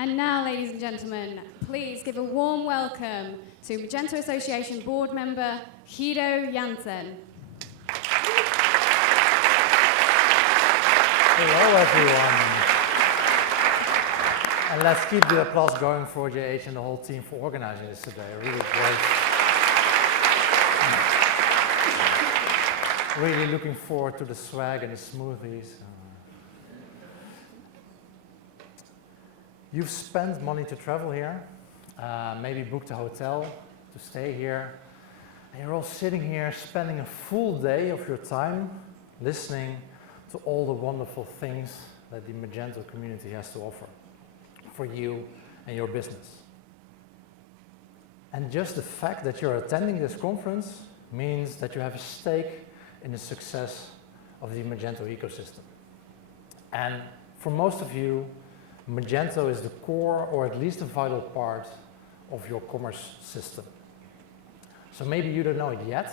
And now, ladies and gentlemen, please give a warm welcome to Magento Association board member Guido Jansen. Hello, everyone. And let's keep the applause going for JH and the whole team for organizing this today. Really great. Really looking forward to the swag and the smoothies. You've spent money to travel here, maybe booked a hotel to stay here, and you're all sitting here spending a full day of your time listening to all the wonderful things that the Magento community has to offer for you and your business. And just the fact that you're attending this conference means that you have a stake in the success of the Magento ecosystem. And for most of you, Magento is the core, or at least a vital part, of your commerce system. So maybe you don't know it yet,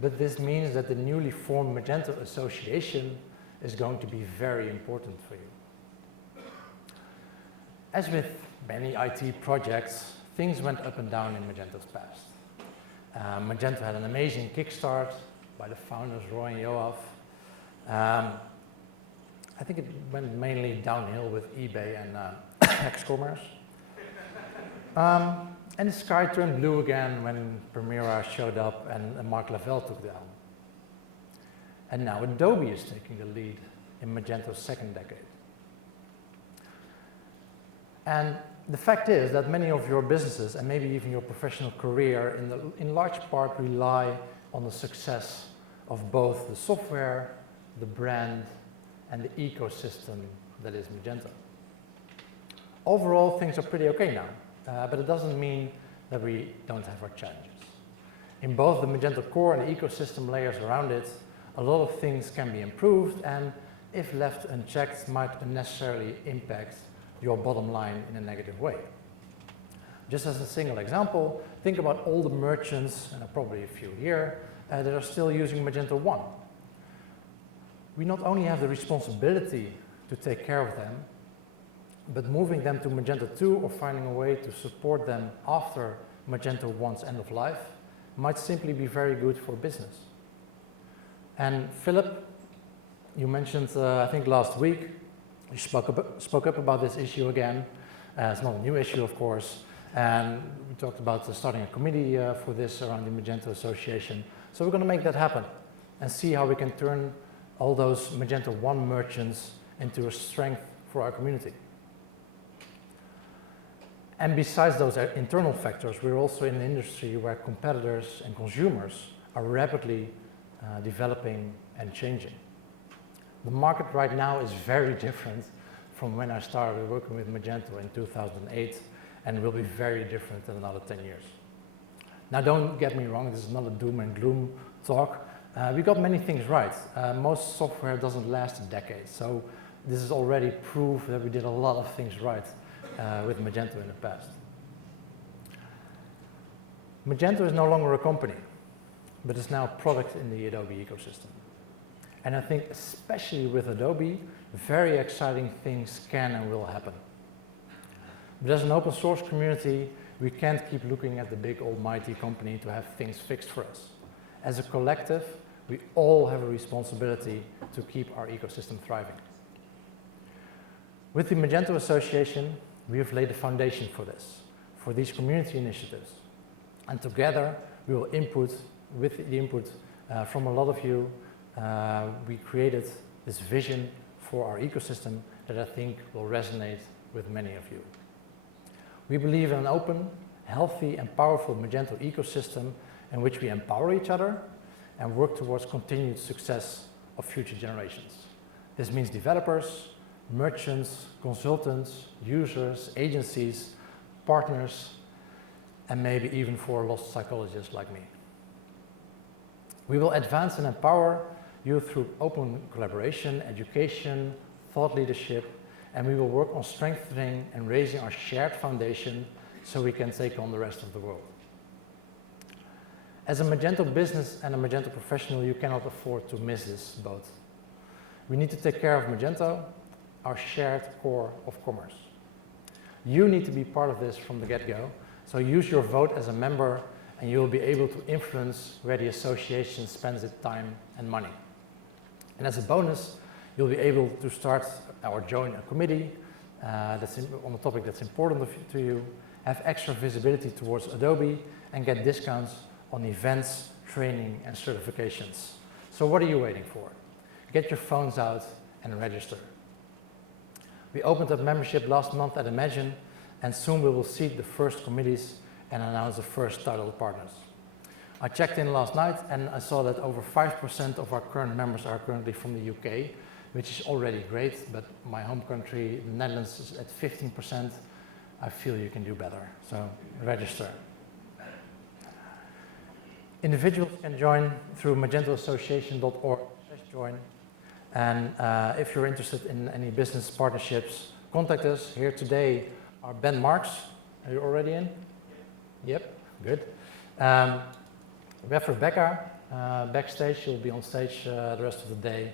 but this means that the newly formed Magento Association is going to be very important for you. As with many IT projects, things went up and down in Magento's past. Magento had an amazing kickstart by the founders, Roy and Yoav. I think it went mainly downhill with eBay and X-commerce. And the sky turned blue again when Primera showed up and Mark Lavelle took the helm. And now Adobe is taking the lead in Magento's second decade. And the fact is that many of your businesses, and maybe even your professional career, in large part rely on the success of both the software, the brand, and the ecosystem that is Magento. Overall, things are pretty okay now, but it doesn't mean that we don't have our challenges. In both the Magento core and the ecosystem layers around it, a lot of things can be improved, and if left unchecked, might unnecessarily impact your bottom line in a negative way. Just as a single example, think about all the merchants, and there are probably a few here, that are still using Magento 1. We not only have the responsibility to take care of them, but moving them to Magento 2 or finding a way to support them after Magento 1's end of life might simply be very good for business. And Philip, you mentioned, I think last week, you spoke up about this issue again. It's not a new issue, of course, and we talked about starting a committee for this around the Magento Association. So we're going to make that happen and see how we can turn all those Magento 1 merchants into a strength for our community. And besides those internal factors, we're also in an industry where competitors and consumers are rapidly developing and changing. The market right now is very different from when I started working with Magento in 2008, and will be very different in another 10 years. Now, don't get me wrong, this is not a doom and gloom talk. We got many things right. Most software doesn't last a decade, so this is already proof that we did a lot of things right with Magento in the past. Magento is no longer a company, but it's now a product in the Adobe ecosystem. And I think especially with Adobe, very exciting things can and will happen. But as an open source community, we can't keep looking at the big almighty company to have things fixed for us. As a collective, we all have a responsibility to keep our ecosystem thriving. With the Magento Association, we have laid the foundation for this, for these community initiatives. And together, we will with the input from a lot of you, we created this vision for our ecosystem that I think will resonate with many of you. We believe in an open, healthy, and powerful Magento ecosystem in which we empower each other and work towards continued success of future generations. This means developers, merchants, consultants, users, agencies, partners, and maybe even for lost psychologists like me. We will advance and empower you through open collaboration, education, thought leadership, and we will work on strengthening and raising our shared foundation so we can take on the rest of the world. As a Magento business and a Magento professional, you cannot afford to miss this boat. We need to take care of Magento, our shared core of commerce. You need to be part of this from the get-go. So use your vote as a member and you'll be able to influence where the association spends its time and money. And as a bonus, you'll be able to start or join a committee that's on a topic that's important to you, have extra visibility towards Adobe, and get discounts on events, training, and certifications. So what are you waiting for? Get your phones out and register. We opened up membership last month at Imagine, and soon we will seat the first committees and announce the first titled partners. I checked in last night and I saw that over 5% of our current members are currently from the UK, which is already great, but my home country, the Netherlands, is at 15%. I feel you can do better, so register. Individuals can join through magentoassociation.org/join. And if you're interested in any business partnerships, contact us. Here today are Ben Marks. Are you already in? Yep, good. We have Rebecca backstage. She'll be on stage the rest of the day.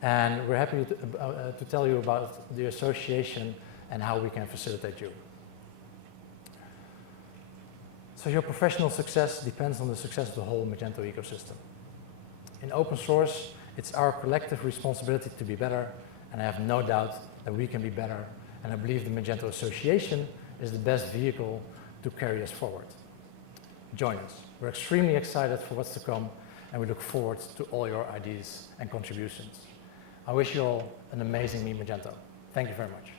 And we're happy to tell you about the association and how we can facilitate you. So your professional success depends on the success of the whole Magento ecosystem. In open source, it's our collective responsibility to be better, and I have no doubt that we can be better, and I believe the Magento Association is the best vehicle to carry us forward. Join us. We're extremely excited for what's to come, and we look forward to all your ideas and contributions. I wish you all an amazing Meet Magento. Thank you very much.